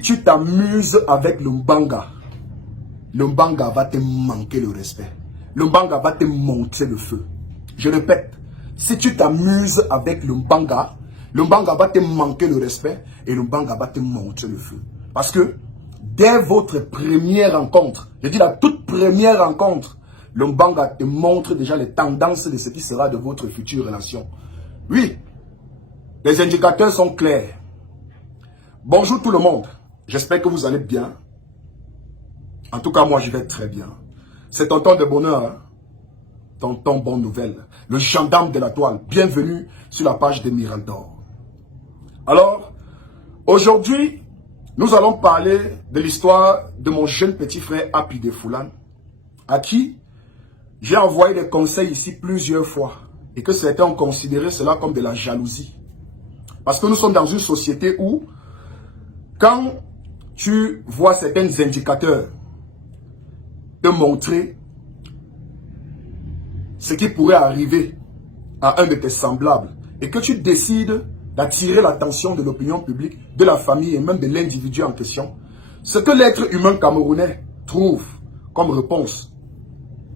Si tu t'amuses avec le Mbanga va te manquer le respect. Le Mbanga va te montrer le feu. Je répète, si tu t'amuses avec le Mbanga va te manquer le respect et le Mbanga va te montrer le feu. Parce que dès votre première rencontre, je dis la toute première rencontre, le Mbanga te montre déjà les tendances de ce qui sera de votre future relation. Oui, les indicateurs sont clairs. Bonjour tout le monde, j'espère que vous allez bien. En tout cas, moi je vais très bien. C'est Tonton de bonheur, hein? Tonton bonne nouvelle, le gendarme de la toile. Bienvenue sur la page de Mirandor. Alors, aujourd'hui, nous allons parler de l'histoire de mon jeune petit frère Happy de Foulan, à qui j'ai envoyé des conseils ici plusieurs fois et que certains ont considéré cela comme de la jalousie. Parce que nous sommes dans une société où, quand tu vois certains indicateurs te montrer ce qui pourrait arriver à un de tes semblables et que tu décides d'attirer l'attention de l'opinion publique, de la famille et même de l'individu en question, ce que l'être humain camerounais trouve comme réponse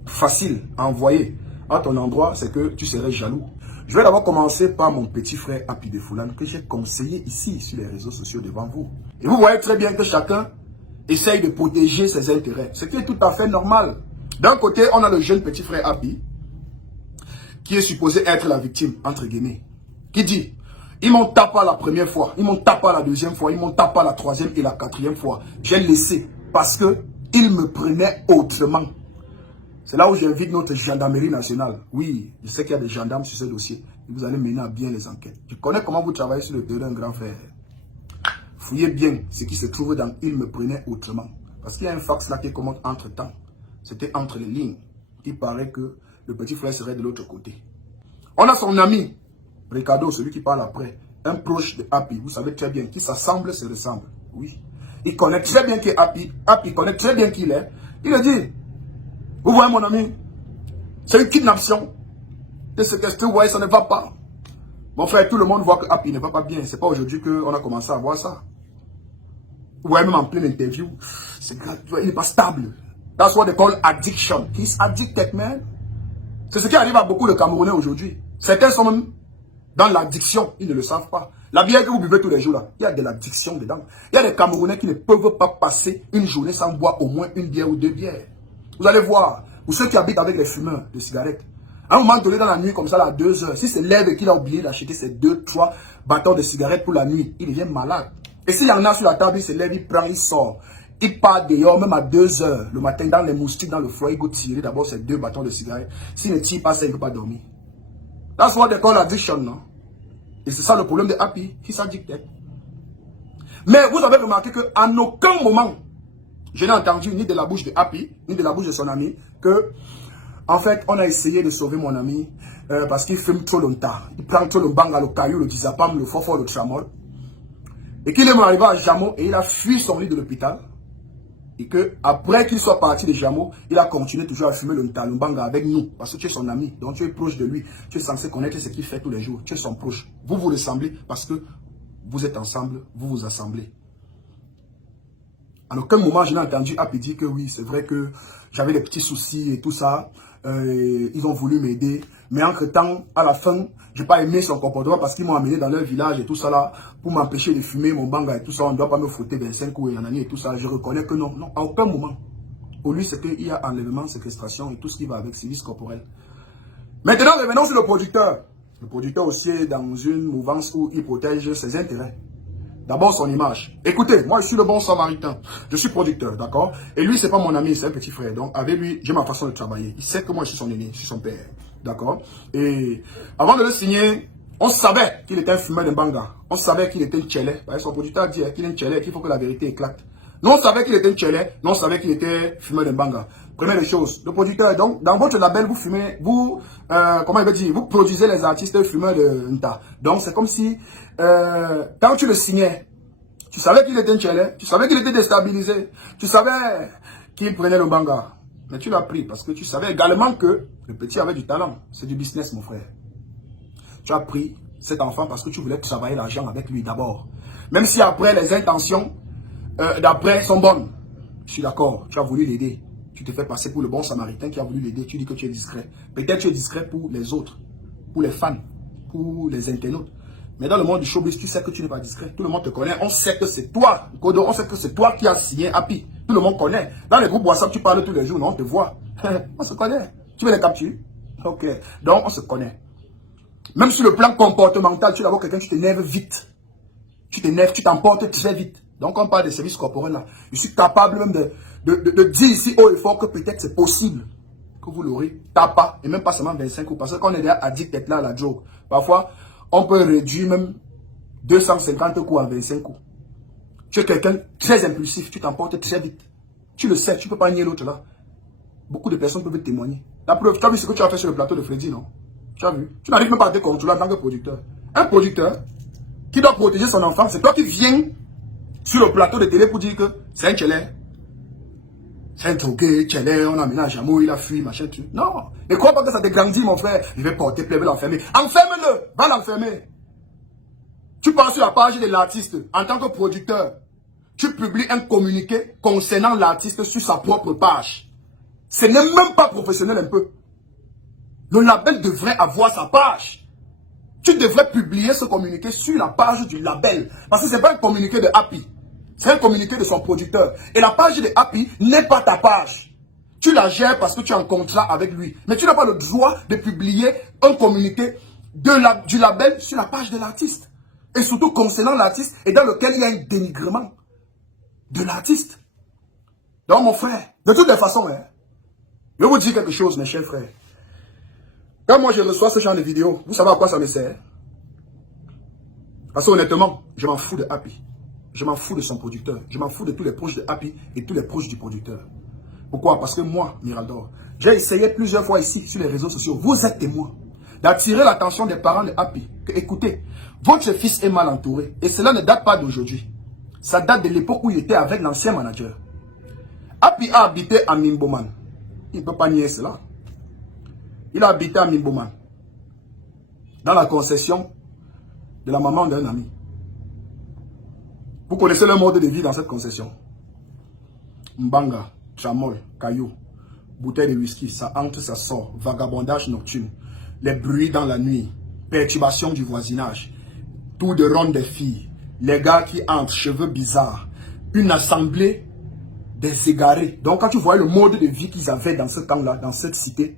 facile à envoyer à ton endroit, c'est que tu serais jaloux. Je vais d'abord commencer par mon petit frère Happy de Foulan que j'ai conseillé ici sur les réseaux sociaux devant vous. Et vous voyez très bien que chacun essaye de protéger ses intérêts, ce qui est tout à fait normal. D'un côté, on a le jeune petit frère Happy qui est supposé être la victime, entre guillemets, qui dit, ils m'ont tapé la première fois, ils m'ont tapé la deuxième fois, ils m'ont tapé la troisième et la quatrième fois. J'ai laissé parce que ils me prenaient autrement. C'est là où j'invite notre gendarmerie nationale. Oui, je sais qu'il y a des gendarmes sur ce dossier. Vous allez mener à bien les enquêtes. Je connais comment vous travaillez sur le terrain, grand frère. Fouillez bien ce qui se trouve dans « ils me prenaient autrement ». Parce qu'il y a un fax là qui commente entre-temps. C'était entre les lignes. Il paraît que le petit frère serait de l'autre côté. On a son ami, Ricardo, celui qui parle après, un proche de Happy, vous savez très bien, qui s'assemble, se ressemble. Oui. Il connaît très bien qui est Happy. Happy connaît très bien qui il est. Il a dit, vous voyez mon ami, c'est une kidnapping. De ce que vous voyez, ça ne va pas. Mon frère, tout le monde voit que Happy ne va pas bien. C'est pas aujourd'hui qu'on a commencé à voir ça. Vous voyez même en pleine interview, il n'est pas stable. That's what they call addiction. He's addicted, man. C'est ce qui arrive à beaucoup de Camerounais aujourd'hui. Certains sont même dans l'addiction, ils ne le savent pas. La bière que vous buvez tous les jours là, il y a de l'addiction dedans. Il y a des Camerounais qui ne peuvent pas passer une journée sans boire au moins une bière ou deux bières. Vous allez voir, pour ceux qui habitent avec les fumeurs de cigarettes, à un moment donné dans la nuit comme ça, là, à 2 heures, si c'est lève et qu'il a oublié d'acheter ses 2-3 bâtons de cigarettes pour la nuit, il devient malade. Et s'il y en a sur la table, il se lève, il prend, il sort. Il part dehors, même à 2 heures, le matin, dans les moustiques, dans le froid, il va tirer d'abord ses 2 bâtons de cigarettes. S'il ne tire pas ça, il ne peut pas dormir. That's what they call addiction, non? Et c'est ça le problème de Happy, he's addicted. Mais vous avez remarqué qu'à aucun moment, je n'ai entendu ni de la bouche de Happy, ni de la bouche de son ami, que, en fait, on a essayé de sauver mon ami parce qu'il fume trop longtemps. Il prend trop le Mbanga, le caillou, le dizapam, le fort, le tramol. Et qu'il est arrivé à Jamo et il a fui son lit de l'hôpital. Et que après qu'il soit parti de Jamo, il a continué toujours à fumer le Mbanga avec nous. Parce que tu es son ami, donc tu es proche de lui. Tu es censé connaître ce qu'il fait tous les jours. Tu es son proche. Vous vous ressemblez parce que vous êtes ensemble, vous vous assemblez. En aucun moment, je n'ai entendu Happy dire que oui, c'est vrai que j'avais des petits soucis et tout ça. Ils ont voulu m'aider. Mais entre-temps, à la fin, je n'ai pas aimé son comportement parce qu'ils m'ont amené dans leur village et tout ça là, pour m'empêcher de fumer mon banga et tout ça. On ne doit pas me frotter 25 coups et en année et tout ça. Je reconnais que non, non, à aucun moment. Pour lui, c'est qu'il y a enlèvement, séquestration et tout ce qui va avec service corporel. Maintenant, revenons sur le producteur. Le producteur aussi est dans une mouvance où il protège ses intérêts. D'abord, son image. Écoutez, moi, je suis le bon samaritain. Je suis producteur, d'accord? Et lui, c'est pas mon ami, c'est un petit frère. Donc, avec lui, j'ai ma façon de travailler. Il sait que moi, je suis son aîné, je suis son père. D'accord? Et avant de le signer, on savait qu'il était un fumeur de Mbanga. On savait qu'il était un tchélé. Son producteur dit qu'il est un tchélé, qu'il faut que la vérité éclate. Nous, on savait qu'il était un tchélé. Nous, on savait qu'il était fumeur de Mbanga. Première des choses, le producteur, donc, dans votre label, vous fumez, vous, comment il veut dire, vous produisez les artistes fumeurs de Nta. Donc, c'est comme si, quand tu le signais, tu savais qu'il était un tchélé, tu savais qu'il était déstabilisé, tu savais qu'il prenait le Mbanga. Mais tu l'as pris parce que tu savais également que le petit avait du talent. C'est du business, mon frère. Tu as pris cet enfant parce que tu voulais travailler l'argent avec lui d'abord. Même si après les intentions d'après sont bonnes. Je suis d'accord, tu as voulu l'aider. Tu te fais passer pour le bon samaritain qui a voulu l'aider. Tu dis que tu es discret. Peut-être tu es discret pour les autres, pour les fans, pour les internautes. Mais dans le monde du showbiz, tu sais que tu n'es pas discret. Tout le monde te connaît. On sait que c'est toi, Kodo. On sait que c'est toi qui as signé Happy. Tout le monde connaît. Dans les groupes WhatsApp, tu parles tous les jours. Non, on te voit. On se connaît. Tu veux les capturer? Ok. Donc, on se connaît. Même sur le plan comportemental, tu vas voir quelqu'un, tu t'énerves vite. Tu t'énerves, tu t'emportes très vite. Donc, on parle des services corporels là. Je suis capable même de dire ici haut et fort que peut-être c'est possible que vous l'aurez. Pas. Et même pas seulement 25 coups. Parce que quand on est déjà addict d'être là à la joke, parfois, on peut réduire même 250 coups à 25 coups. Tu es quelqu'un très impulsif, tu t'emportes très vite. Tu le sais, tu ne peux pas nier l'autre là. Beaucoup de personnes peuvent témoigner. La preuve, tu as vu ce que tu as fait sur le plateau de Freddy, non? Tu as vu? Tu n'arrives même pas à te contrôler en tant que producteur. Un producteur qui doit protéger son enfant, c'est toi qui viens sur le plateau de télé pour dire que c'est un tchelé. C'est un troqué, tchelé, on a ménagé à mot, il a fui, machin, tu. Non. Ne crois pas que ça te grandit, mon frère. Il va porter plainte, il va l'enfermer. Enferme-le, va l'enfermer. Tu pars sur la page de l'artiste en tant que producteur. Tu publies un communiqué concernant l'artiste sur sa propre page. Ce n'est même pas professionnel un peu. Le label devrait avoir sa page. Tu devrais publier ce communiqué sur la page du label. Parce que ce n'est pas un communiqué de Happy. C'est un communiqué de son producteur. Et la page de Happy n'est pas ta page. Tu la gères parce que tu es en contrat avec lui. Mais tu n'as pas le droit de publier un communiqué du label sur la page de l'artiste. Et surtout concernant l'artiste et dans lequel il y a un dénigrement de l'artiste. Donc mon frère, de toutes les façons, hein, je vais vous dire quelque chose, mes chers frères. Quand moi je reçois ce genre de vidéos, vous savez à quoi ça me sert? Parce que honnêtement, je m'en fous de Happy. Je m'en fous de son producteur. Je m'en fous de tous les proches de Happy et tous les proches du producteur. Pourquoi? Parce que moi, Miraldor, j'ai essayé plusieurs fois ici sur les réseaux sociaux, vous êtes témoins, d'attirer l'attention des parents de Happy. Que, écoutez, votre fils est mal entouré. Et cela ne date pas d'aujourd'hui. Ça date de l'époque où il était avec l'ancien manager. Happy a habité à Mimboman. Il ne peut pas nier cela. Il a habité à Mimboman. Dans la concession de la maman d'un ami. Vous connaissez le mode de vie dans cette concession. Mbanga, tramol, caillou, bouteille de whisky, ça entre, ça sort, vagabondage nocturne, les bruits dans la nuit, perturbation du voisinage, tour de ronde des filles, les gars qui entrent, cheveux bizarres, une assemblée des égarés. Donc quand tu vois le mode de vie qu'ils avaient dans ce temps-là, dans cette cité,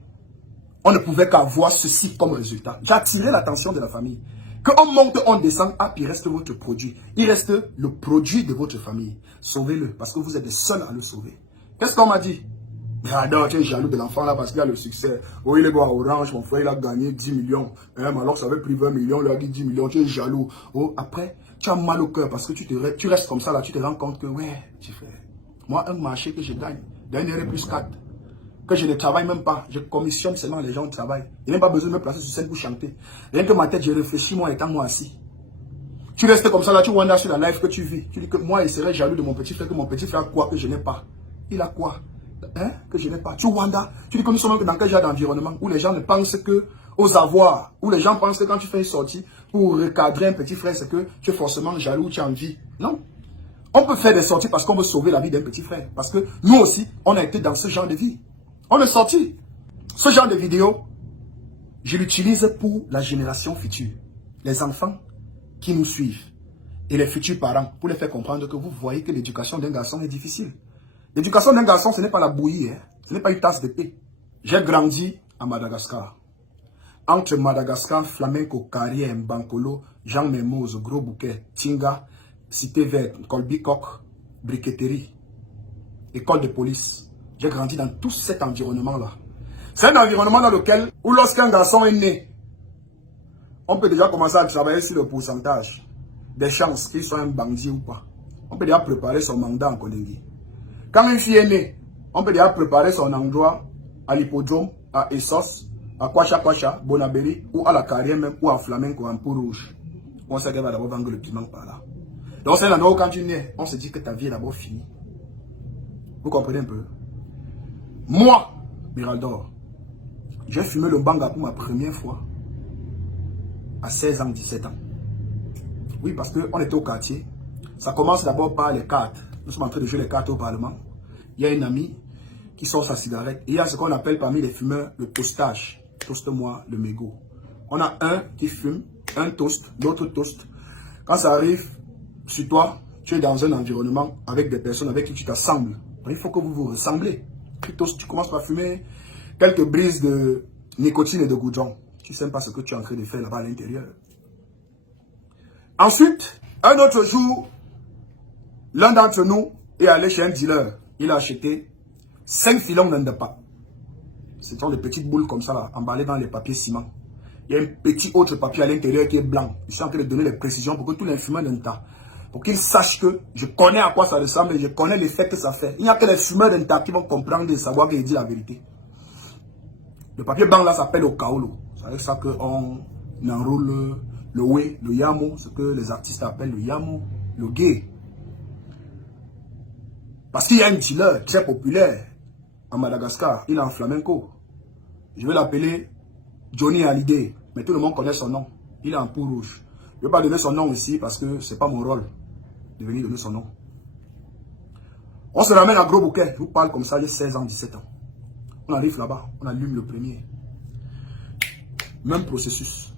on ne pouvait qu'avoir ceci comme résultat. J'ai attiré l'attention de la famille. Qu'on monte, on descend, il reste votre produit. Il reste le produit de votre famille. Sauvez-le, parce que vous êtes les seuls à le sauver. Qu'est-ce qu'on m'a dit? J'adore, tu es jaloux de l'enfant là parce qu'il a le succès. Oh, il est bon à Orange, mon frère, il a gagné 10 millions. Alors que ça avait pris 20 millions, il a dit 10 millions, tu es jaloux. Oh, après, tu as mal au cœur parce que tu restes comme ça là, tu te rends compte que, ouais, tu fais. Moi, un marché que je gagne, d'un euro plus 4. Que je ne travaille même pas, je commissionne seulement les gens qui travaillent. Il n'y a même pas besoin de me placer sur scène pour chanter. Rien que ma tête, je réfléchis moi étant moi assis. Tu restes comme ça là, tu wonders sur la life que tu vis. Tu dis que moi, il serait jaloux de mon petit frère, que mon petit frère a quoi que je n'ai pas. Il a quoi? Hein? Que je n'ai pas. Tu wonders. Tu dis que nous sommes dans quel genre d'environnement où les gens ne pensent que aux avoirs, où les gens pensent que quand tu fais une sortie pour recadrer un petit frère, c'est que tu es forcément jaloux, tu as envie. Non. On peut faire des sorties parce qu'on veut sauver la vie d'un petit frère. Parce que nous aussi, on a été dans ce genre de vie. On est sorti. Ce genre de vidéo, je l'utilise pour la génération future. Les enfants qui nous suivent et les futurs parents, pour les faire comprendre que vous voyez que l'éducation d'un garçon est difficile. L'éducation d'un garçon, ce n'est pas la bouillie, hein. Ce n'est pas une tasse de thé. J'ai grandi à Madagascar. Entre Madagascar, Flamenco, Carrière, Mbankolo, Jean Mermoz, Gros Bouquet, Tinga, Cité Verte, Colbicoq, Briqueterie, école de police. J'ai grandi dans tout cet environnement-là. C'est un environnement dans lequel, où lorsqu'un garçon est né, on peut déjà commencer à travailler sur le pourcentage des chances qu'il soit un bandit ou pas. On peut déjà préparer son mandat en Kondengi. Quand une fille est née, on peut déjà préparer son endroit à l'hippodrome, à Essos, à Kwacha, Bonaberi, ou à la Carrière même, ou à Flamenco, en peau rouge. On sait qu'elle va d'abord vendre le piment par là. Donc c'est un endroit où quand tu nais, on se dit que ta vie est d'abord finie. Vous comprenez un peu? Moi, Miraldor, j'ai fumé le banga pour ma première fois à 16 ans, 17 ans. Oui, parce qu'on était au quartier. Ça commence d'abord par les cartes. Nous sommes en train de jouer les cartes au Parlement. Il y a une amie qui sort sa cigarette. Et il y a ce qu'on appelle parmi les fumeurs le toastage. Toast-moi le mégot. On a un qui fume, un toast, l'autre toast. Quand ça arrive sur toi, tu es dans un environnement avec des personnes avec qui tu t'assembles. Il faut que vous vous ressemblez. Tu toastes, tu commences par fumer quelques brises de nicotine et de goudron. Tu ne sais pas ce que tu es en train de faire là-bas à l'intérieur. Ensuite, un autre jour, l'un d'entre nous est allé chez un dealer. Il a acheté 5 filons d'Indapa. Ce sont des petites boules comme ça, là, emballées dans les papiers ciment. Il y a un petit autre papier à l'intérieur qui est blanc. Je suis en train de donner les précisions pour que tous les fumeurs d'Inta, pour qu'ils sachent que je connais à quoi ça ressemble et je connais l'effet que ça fait. Il n'y a que les fumeurs d'Inta qui vont comprendre et savoir qu'il dit la vérité. Le papier blanc là s'appelle le kaolo. C'est avec ça qu'on enroule le wé, le yamo, ce que les artistes appellent le yamo, le gay. Parce qu'il y a un dealer très populaire à Madagascar, il est en flamenco. Je vais l'appeler Johnny Hallyday, mais tout le monde connaît son nom. Il est en peau rouge. Je ne vais pas donner son nom ici parce que ce n'est pas mon rôle de venir donner son nom. On se ramène à Gros Bouquet. Je vous parle comme ça, j'ai 16 ans, 17 ans. On arrive là-bas, on allume le premier. Même processus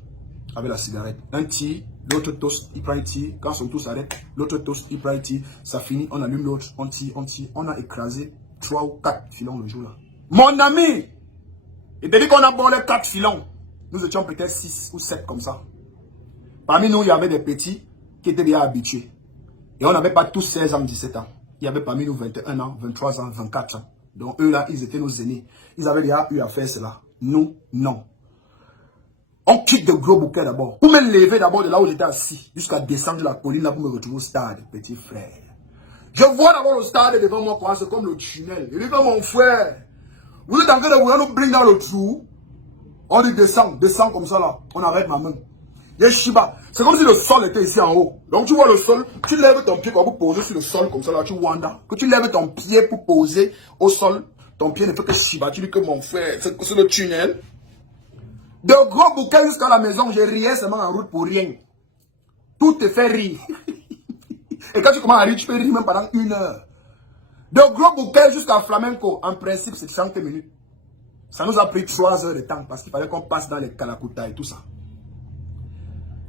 avec la cigarette. Un tir, l'autre toast, il prend un tir. Quand son tour s'arrête, l'autre toast, il prend un tir. Ça finit, on allume l'autre, on tire, on tire. On a écrasé 3 ou 4 filons le jour-là. Mon ami, il te dit qu'on a bon les 4 filons. Nous étions peut-être 6 ou 7 comme ça. Parmi nous, il y avait des petits qui étaient déjà habitués. Et on n'avait pas tous 16 ans, 17 ans. Il y avait parmi nous 21 ans, 23 ans, 24 ans. Donc eux là, ils étaient nos aînés. Ils avaient déjà eu à faire cela. Nous, non. On quitte de Gros Bouquet d'abord. Pour me lever d'abord de là où j'étais assis, jusqu'à descendre de la colline là pour me retrouver au stade, petit frère. Je vois d'abord le stade devant moi, c'est comme le tunnel. Je dis comme mon frère, vous êtes en train de vouloir nous bring dans le trou. On dit descend comme ça là. On arrête ma main. Yeshiba, c'est comme si le sol était ici en haut. Donc tu vois le sol, tu lèves ton pied pour poser sur le sol comme ça là, tu wanda. Que tu lèves ton pied pour poser au sol, ton pied ne fait que Shiba. Tu dis que mon frère, c'est le tunnel. De Gros Bouquet jusqu'à la maison, je riais seulement en route pour rien. Tout te fait rire. Et quand tu commences à rire, tu peux rire même pendant 1 heure. De Gros Bouquet jusqu'à Flamenco, en principe, c'est 30 minutes. Ça nous a pris 3 heures de temps parce qu'il fallait qu'on passe dans les Kalakuta et tout ça.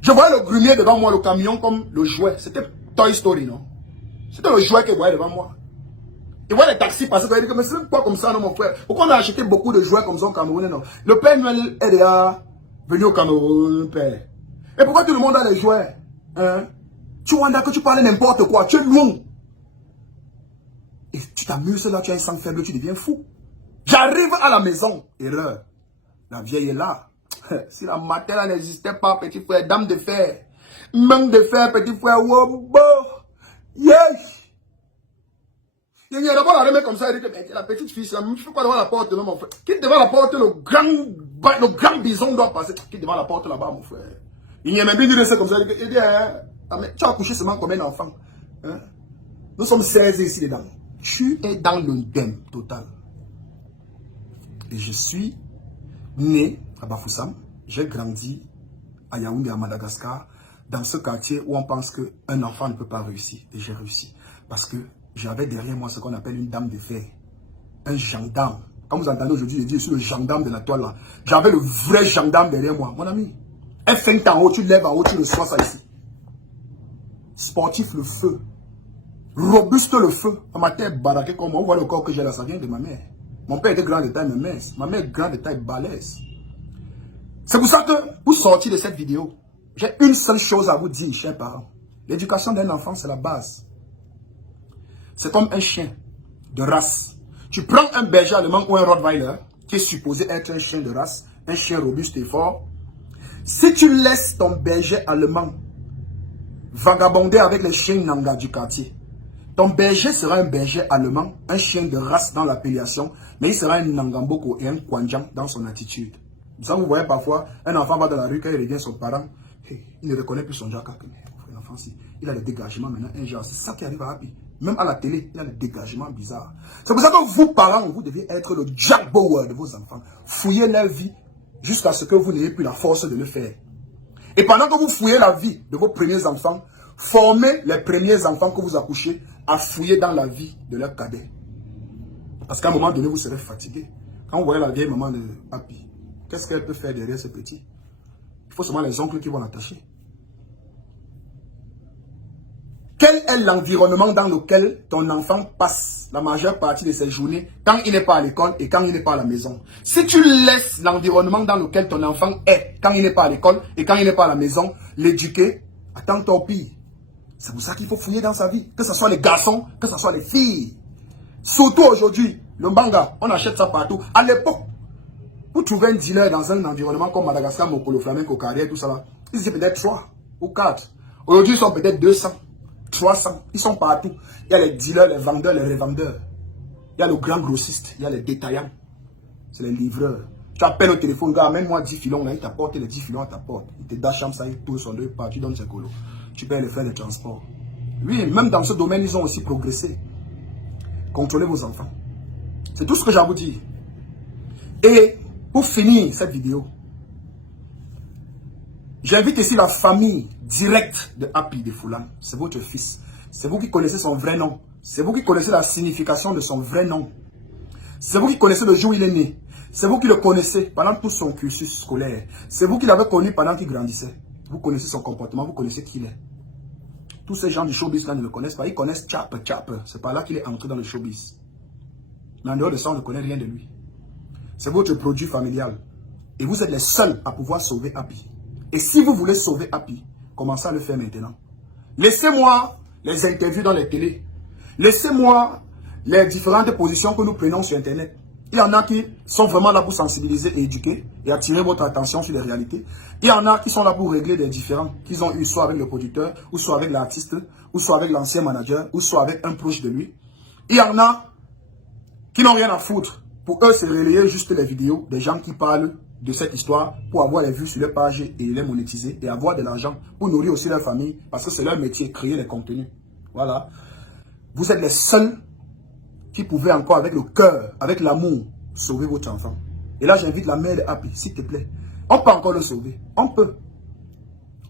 Je voyais le grumier devant moi, le camion comme le jouet. C'était Toy Story, non? C'était le jouet que je voyais devant moi. Et voilà les taxis passer, il dit mais c'est pas comme ça, non, mon frère. Pourquoi on a acheté beaucoup de jouets comme ça au Cameroun, non? Le Père Noël est déjà venu au Cameroun, père. Et pourquoi tout le monde a les jouets? Hein? Tu vois que tu parles n'importe quoi, tu es loin. Et tu t'amuses là, tu as un sang faible, tu deviens fou. J'arrive à la maison, erreur. La vieille est là. Si la matière n'existait pas, petit frère, dame de fer. Manque de fer, petit frère, wombo. Yes! Il y a d'abord la remet comme ça, il dit que la petite fille, ça ne faut pas devant la porte, non, mon frère. Qui devant la porte, le grand bison doit passer. Qui devant la porte là-bas, mon frère. Il y a même bien dit ça comme ça, il dit, tu as accouché seulement comme un enfant. Hein? Nous sommes 16 ici dedans. Tu es dans l'undem total. Et je suis né à Bafoussam. J'ai grandi à Yaoundé, à Madagascar, dans ce quartier où on pense qu'un enfant ne peut pas réussir. Et j'ai réussi. Parce que j'avais derrière moi ce qu'on appelle une dame de fer. Un gendarme. Quand vous entendez aujourd'hui, je dis, je suis le gendarme de la toile là. J'avais le vrai gendarme derrière moi. Mon ami, un feinte en haut, tu lèves en haut, tu reçois ça ici. Sportif le feu. Robuste le feu. Ma tête baraquée comme moi. On voit le corps que j'ai là, ça vient de ma mère. Mon père était grand de taille, mais mince. Ma mère grand de taille, balèze. C'est pour ça que, pour sortir de cette vidéo, j'ai une seule chose à vous dire, chers parents. L'éducation d'un enfant, c'est la base. C'est comme un chien de race. Tu prends un berger allemand ou un Rottweiler, qui est supposé être un chien de race, un chien robuste et fort. Si tu laisses ton berger allemand vagabonder avec les chiens Nanga du quartier, ton berger sera un berger allemand, un chien de race dans l'appellation, mais il sera un Nangamboko et un Kwanjang dans son attitude. Ça, vous voyez parfois, un enfant va dans la rue, quand il revient son parent, il ne reconnaît plus son jacka. L'enfant, il a le dégagement maintenant, un genre. C'est ça qui arrive à Happy. Même à la télé, il a le dégagement bizarre. C'est pour ça que vous, parents, vous devez être le Jack Bauer de vos enfants. Fouillez leur vie jusqu'à ce que vous n'ayez plus la force de le faire. Et pendant que vous fouillez la vie de vos premiers enfants, formez les premiers enfants que vous accouchez à fouiller dans la vie de leur cadet. Parce qu'à un moment donné, vous serez fatigué. Quand vous voyez la vieille maman de Happy, qu'est-ce qu'elle peut faire derrière ce petit? Il faut seulement les oncles qui vont l'attacher. Quel est l'environnement dans lequel ton enfant passe la majeure partie de ses journées quand il n'est pas à l'école et quand il n'est pas à la maison? Si tu laisses l'environnement dans lequel ton enfant est quand il n'est pas à l'école et quand il n'est pas à la maison, l'éduquer, attends-toi au pire. C'est pour ça qu'il faut fouiller dans sa vie. Que ce soit les garçons, que ce soit les filles. Surtout aujourd'hui, le manga, on achète ça partout. À l'époque, vous trouvez un dealer dans un environnement comme Madagascar, Mokolo, Flamenco, Carrière, tout ça là. Ils étaient peut-être 3 ou 4. Aujourd'hui, ils sont peut-être 200, 300. Ils sont partout. Il y a les dealers, les vendeurs, les revendeurs. Il y a le grand grossiste, il y a les détaillants. C'est les livreurs. Tu appelles au téléphone, gars, amène-moi 10 filons, là, il t'apporte les 10 filons à ta porte. Il te donne chambre, ça, il tourne sur deux pas, tu donnes ses colos. Tu payes les frais de transport. Oui, même dans ce domaine, ils ont aussi progressé. Contrôlez vos enfants. C'est tout ce que j'ai à vous dire. Et pour finir cette vidéo, j'invite ici la famille directe de Happy Defoulan. C'est votre fils. C'est vous qui connaissez son vrai nom. C'est vous qui connaissez la signification de son vrai nom. C'est vous qui connaissez le jour où il est né. C'est vous qui le connaissez pendant tout son cursus scolaire. C'est vous qui l'avez connu pendant qu'il grandissait. Vous connaissez son comportement, vous connaissez qui il est. Tous ces gens du showbiz là ne le connaissent pas. Ils connaissent Chap. C'est par là qu'il est entré dans le showbiz. Mais en dehors de ça, on ne connaît rien de lui. C'est votre produit familial. Et vous êtes les seuls à pouvoir sauver Happy. Et si vous voulez sauver Happy, commencez à le faire maintenant. Laissez-moi les interviews dans les télés. Laissez-moi les différentes positions que nous prenons sur Internet. Il y en a qui sont vraiment là pour sensibiliser et éduquer et attirer votre attention sur les réalités. Il y en a qui sont là pour régler des différends qu'ils ont eu soit avec le producteur, ou soit avec l'artiste, ou soit avec l'ancien manager, ou soit avec un proche de lui. Il y en a qui n'ont rien à foutre. Pour eux, c'est relayer juste les vidéos des gens qui parlent de cette histoire pour avoir les vues sur leur page et les monétiser et avoir de l'argent pour nourrir aussi leur famille parce que c'est leur métier, créer les contenus. Voilà. Vous êtes les seuls qui pouvaient encore avec le cœur, avec l'amour, sauver votre enfant. Et là, j'invite la mère de Happy, s'il te plaît. On peut encore le sauver. On peut.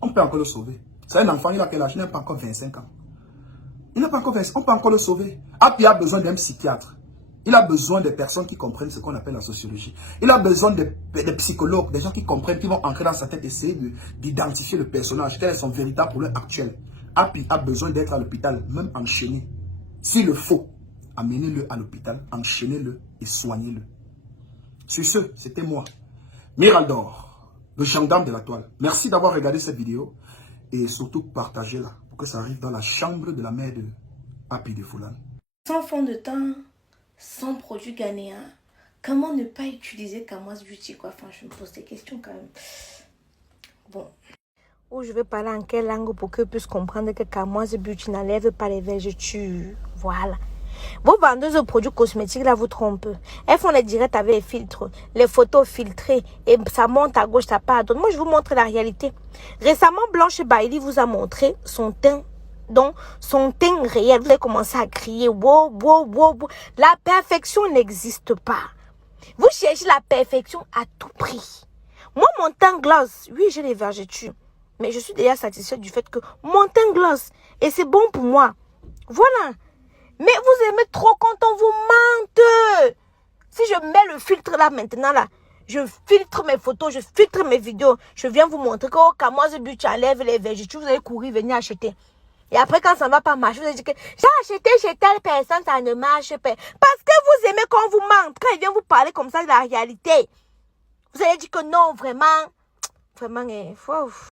On peut encore le sauver. C'est un enfant, il a quel âge? Il n'a pas encore 25 ans. Il n'a pas encore 25 ans. On peut encore le sauver. Happy a besoin d'un psychiatre. Il a besoin de personnes qui comprennent ce qu'on appelle la sociologie. Il a besoin de psychologues, des gens qui comprennent, qui vont entrer dans sa tête, essayer d'identifier le personnage, quel est son véritable problème actuel. Happy a besoin d'être à l'hôpital, même enchaîné. S'il le faut, amenez-le à l'hôpital, enchaînez-le et soignez-le. Sur ce, c'était moi, Miraldor, le gendarme de la toile. Merci d'avoir regardé cette vidéo et surtout partagez-la pour que ça arrive dans la chambre de la mère de Happy Defoulan. Sans fond de teint, sans produit ghanéen, comment ne pas utiliser Kamoise Beauty quoi? Enfin, je me pose des questions quand même. Bon. Ou je vais parler en quelle langue pour qu'eux puissent comprendre que Kamoise Beauty n'enlève pas les vergetures. Voilà. Vos vendeuses de produits cosmétiques là vous trompent. Elles font les directs avec les filtres, les photos filtrées et ça monte à gauche, ça part à droite. Moi je vous montre la réalité. Récemment, Blanche Bailey vous a montré son teint. Donc, son teint réel, vous allez commencer à crier, wow, wow, wow, wow. La perfection n'existe pas. Vous cherchez la perfection à tout prix. Moi, mon teint gloss, oui, j'ai les vergetures. Mais je suis déjà satisfaite du fait que mon teint gloss, et c'est bon pour moi. Voilà. Mais vous aimez trop quand on vous mente. Si je mets le filtre là maintenant, là, je filtre mes photos, je filtre mes vidéos. Je viens vous montrer que oh, Kamoise Beauty enlève les vergetures, vous allez courir, venir acheter. Et après, quand ça ne va pas marcher, vous allez dire que j'ai acheté chez telle personne, ça ne marche pas. Parce que vous aimez quand on vous mente, quand il vient vous parler comme ça de la réalité. Vous allez dire que non, vraiment, il faut...